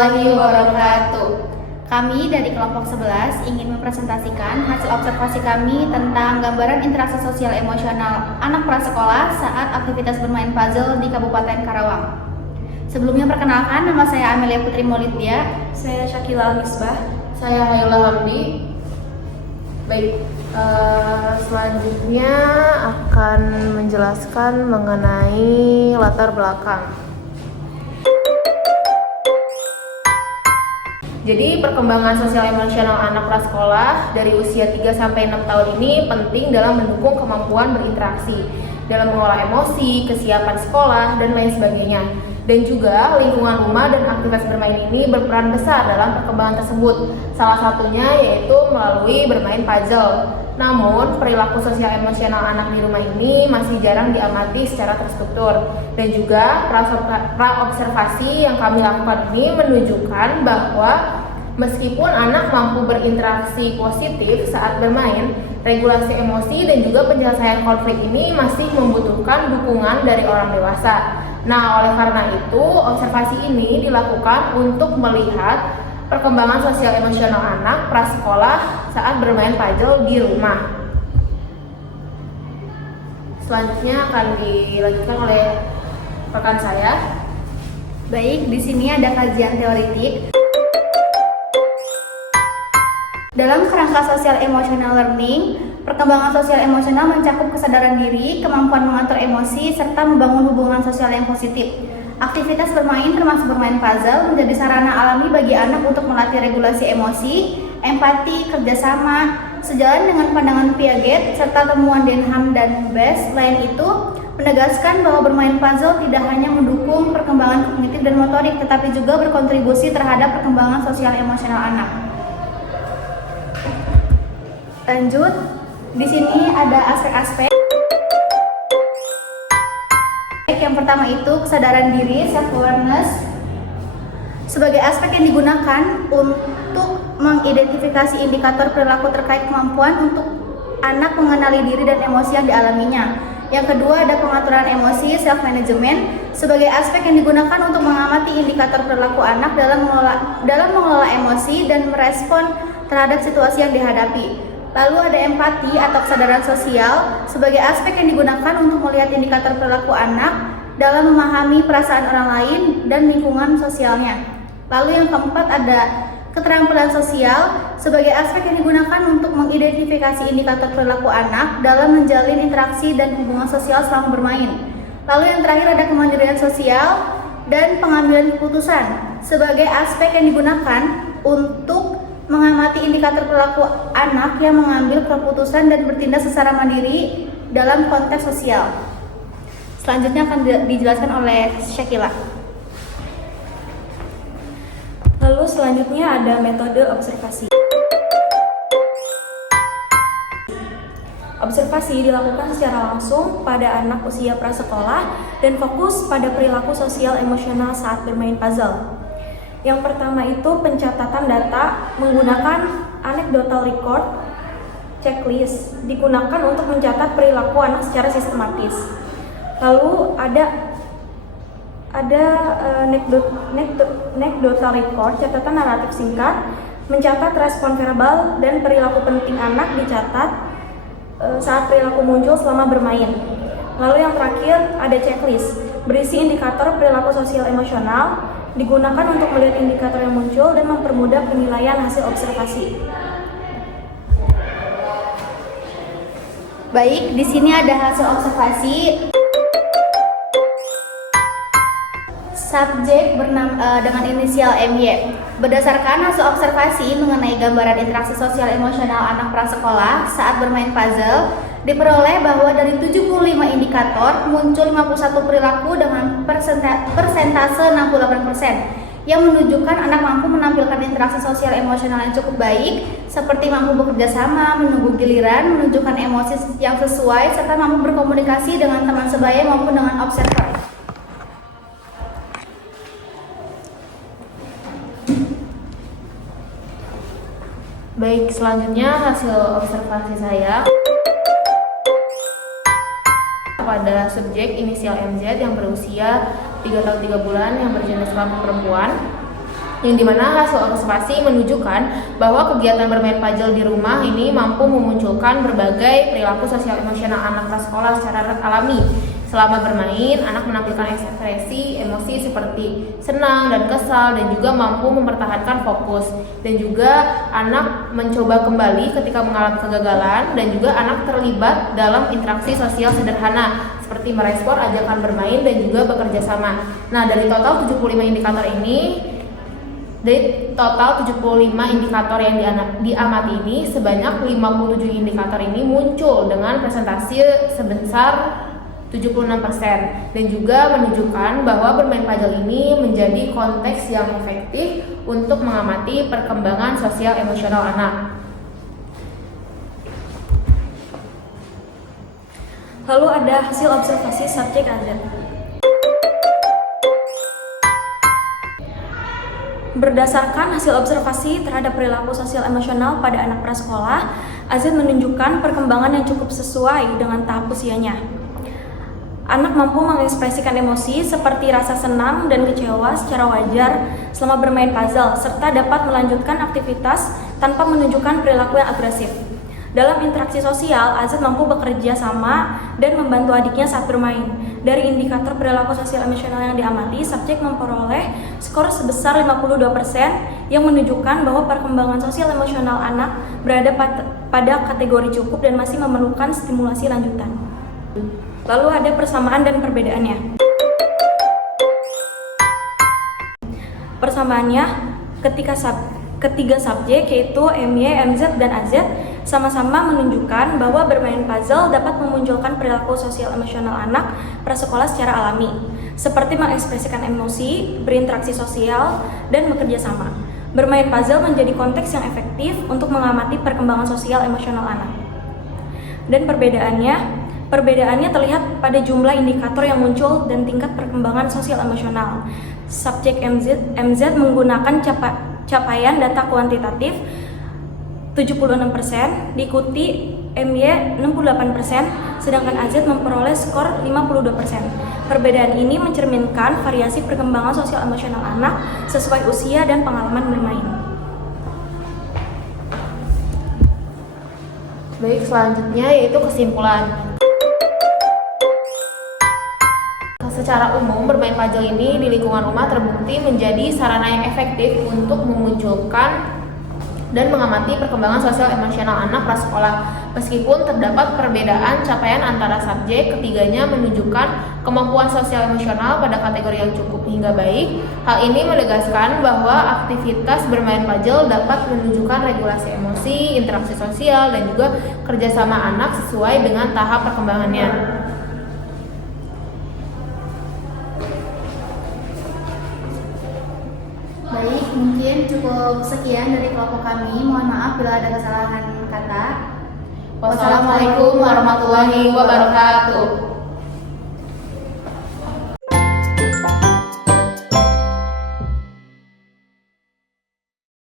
warahmatullahi wabarakatuh. Kami dari kelompok 11 ingin mempresentasikan hasil observasi kami tentang gambaran interaksi sosial emosional anak prasekolah saat aktivitas bermain puzzle di Kabupaten Karawang. Sebelumnya perkenalkan, nama saya Amelia Putri Maulidya. Saya Syakila Misbah. Saya Hayula Hamdi. Baik, selanjutnya akan menjelaskan mengenai latar belakang. Jadi perkembangan sosial emosional anak prasekolah dari usia 3-6 tahun ini penting dalam mendukung kemampuan berinteraksi, dalam mengolah emosi, kesiapan sekolah, dan lain sebagainya. Dan juga lingkungan rumah dan aktivitas bermain ini berperan besar dalam perkembangan tersebut. Salah satunya yaitu melalui bermain puzzle. Namun, perilaku sosial emosional anak di rumah ini masih jarang diamati secara terstruktur. Dan juga pra-observasi yang kami lakukan ini menunjukkan bahwa meskipun anak mampu berinteraksi positif saat bermain, regulasi emosi dan juga penyelesaian konflik ini masih membutuhkan dukungan dari orang dewasa. Nah, oleh karena itu, observasi ini dilakukan untuk melihat perkembangan sosial emosional anak prasekolah saat bermain puzzle di rumah. Selanjutnya akan dilanjutkan oleh rekan saya. Baik, di sini ada kajian teoritik. Dalam kerangka sosial emotional learning, perkembangan sosial emosional mencakup kesadaran diri, kemampuan mengatur emosi, serta membangun hubungan sosial yang positif. Aktivitas bermain termasuk bermain puzzle menjadi sarana alami bagi anak untuk melatih regulasi emosi, empati, kerjasama, sejalan dengan pandangan Piaget serta temuan Denham dan Best. Selain itu, menegaskan bahwa bermain puzzle tidak hanya mendukung perkembangan kognitif dan motorik, tetapi juga berkontribusi terhadap perkembangan sosial emosional anak. Lanjut, di sini ada aspek-aspek. Yang pertama itu kesadaran diri, self-awareness, sebagai aspek yang digunakan untuk mengidentifikasi indikator perilaku terkait kemampuan untuk anak mengenali diri dan emosi yang dialaminya. Yang kedua ada pengaturan emosi, self-management, sebagai aspek yang digunakan untuk mengamati indikator perilaku anak dalam mengelola emosi dan merespon terhadap situasi yang dihadapi. Lalu ada empati atau kesadaran sosial sebagai aspek yang digunakan untuk melihat indikator perilaku anak dalam memahami perasaan orang lain dan lingkungan sosialnya. Lalu yang keempat ada keterampilan sosial sebagai aspek yang digunakan untuk mengidentifikasi indikator perilaku anak dalam menjalin interaksi dan hubungan sosial selama bermain. Lalu yang terakhir ada kemandirian sosial dan pengambilan keputusan sebagai aspek yang digunakan untuk mengamati indikator perilaku anak yang mengambil keputusan dan bertindak secara mandiri dalam konteks sosial. Selanjutnya akan dijelaskan oleh Syakila. Lalu selanjutnya ada metode observasi. Observasi dilakukan secara langsung pada anak usia prasekolah dan fokus pada perilaku sosial emosional saat bermain puzzle. Yang pertama itu pencatatan data menggunakan anecdotal record checklist digunakan untuk mencatat perilaku anak secara sistematis. Lalu ada anecdotal record catatan naratif singkat mencatat respon verbal dan perilaku penting anak dicatat saat perilaku muncul selama bermain. Lalu yang terakhir ada checklist berisi indikator perilaku sosial emosional digunakan untuk melihat indikator yang muncul dan mempermudah penilaian hasil observasi. Baik, di sini ada hasil observasi. Subjek dengan inisial MY. Berdasarkan hasil observasi mengenai gambaran interaksi sosial emosional anak prasekolah saat bermain puzzle, diperoleh bahwa dari 75 indikator muncul 51 perilaku dengan persentase 68% yang menunjukkan anak mampu menampilkan interaksi sosial emosional yang cukup baik, seperti mampu bekerja sama, menunggu giliran, menunjukkan emosi yang sesuai, serta mampu berkomunikasi dengan teman sebaya maupun dengan observer. Baik, selanjutnya hasil observasi saya pada subjek inisial MZ yang berusia 3 tahun 3 bulan yang berjenis kelamin perempuan. yang dimana hasil observasi menunjukkan bahwa kegiatan bermain puzzle di rumah ini mampu memunculkan berbagai perilaku sosial emosional anak prasekolah secara alami. Selama bermain, anak menampilkan ekspresi emosi seperti senang dan kesal, dan juga mampu mempertahankan fokus. Dan juga anak mencoba kembali ketika mengalami kegagalan, dan juga anak terlibat dalam interaksi sosial sederhana seperti merespon ajakan bermain dan juga bekerja sama. Nah, dari total 75 indikator yang diamati ini, sebanyak 57 indikator ini muncul dengan presentasi sebesar 76%, dan juga menunjukkan bahwa bermain puzzle ini menjadi konteks yang efektif untuk mengamati perkembangan sosial emosional anak. Lalu ada hasil observasi subjek AZ. Berdasarkan hasil observasi terhadap perilaku sosial emosional pada anak prasekolah, AZ menunjukkan perkembangan yang cukup sesuai dengan tahap usianya. Anak mampu mengekspresikan emosi seperti rasa senang dan kecewa secara wajar selama bermain puzzle, serta dapat melanjutkan aktivitas tanpa menunjukkan perilaku yang agresif. Dalam interaksi sosial, AZ mampu bekerja sama dan membantu adiknya saat bermain. Dari indikator perilaku sosial emosional yang diamati, subjek memperoleh skor sebesar 52% yang menunjukkan bahwa perkembangan sosial emosional anak berada pada kategori cukup dan masih memerlukan stimulasi lanjutan. Lalu ada persamaan dan perbedaannya. Persamaannya, ketiga subjek yaitu MY, MZ, dan AZ sama-sama menunjukkan bahwa bermain puzzle dapat memunculkan perilaku sosial emosional anak prasekolah secara alami, seperti mengekspresikan emosi, berinteraksi sosial, dan bekerja sama. Bermain puzzle menjadi konteks yang efektif untuk mengamati perkembangan sosial emosional anak. Dan perbedaannya terlihat pada jumlah indikator yang muncul dan tingkat perkembangan sosial emosional. Subjek MZ menggunakan capaian data kuantitatif 76%, diikuti MY 68%, sedangkan AZ memperoleh skor 52%. Perbedaan ini mencerminkan variasi perkembangan sosial emosional anak sesuai usia dan pengalaman bermain. Baik, selanjutnya yaitu kesimpulan. Secara umum, bermain puzzle ini di lingkungan rumah terbukti menjadi sarana yang efektif untuk memunculkan dan mengamati perkembangan sosial emosional anak prasekolah. Meskipun terdapat perbedaan capaian antara subjek, ketiganya menunjukkan kemampuan sosial emosional pada kategori yang cukup hingga baik. Hal ini menegaskan bahwa aktivitas bermain puzzle dapat menunjukkan regulasi emosi, interaksi sosial, dan juga kerjasama anak sesuai dengan tahap perkembangannya. Baik, mungkin cukup sekian dari kelompok kami. Mohon maaf bila ada kesalahan kata. Wassalamualaikum warahmatullahi wabarakatuh.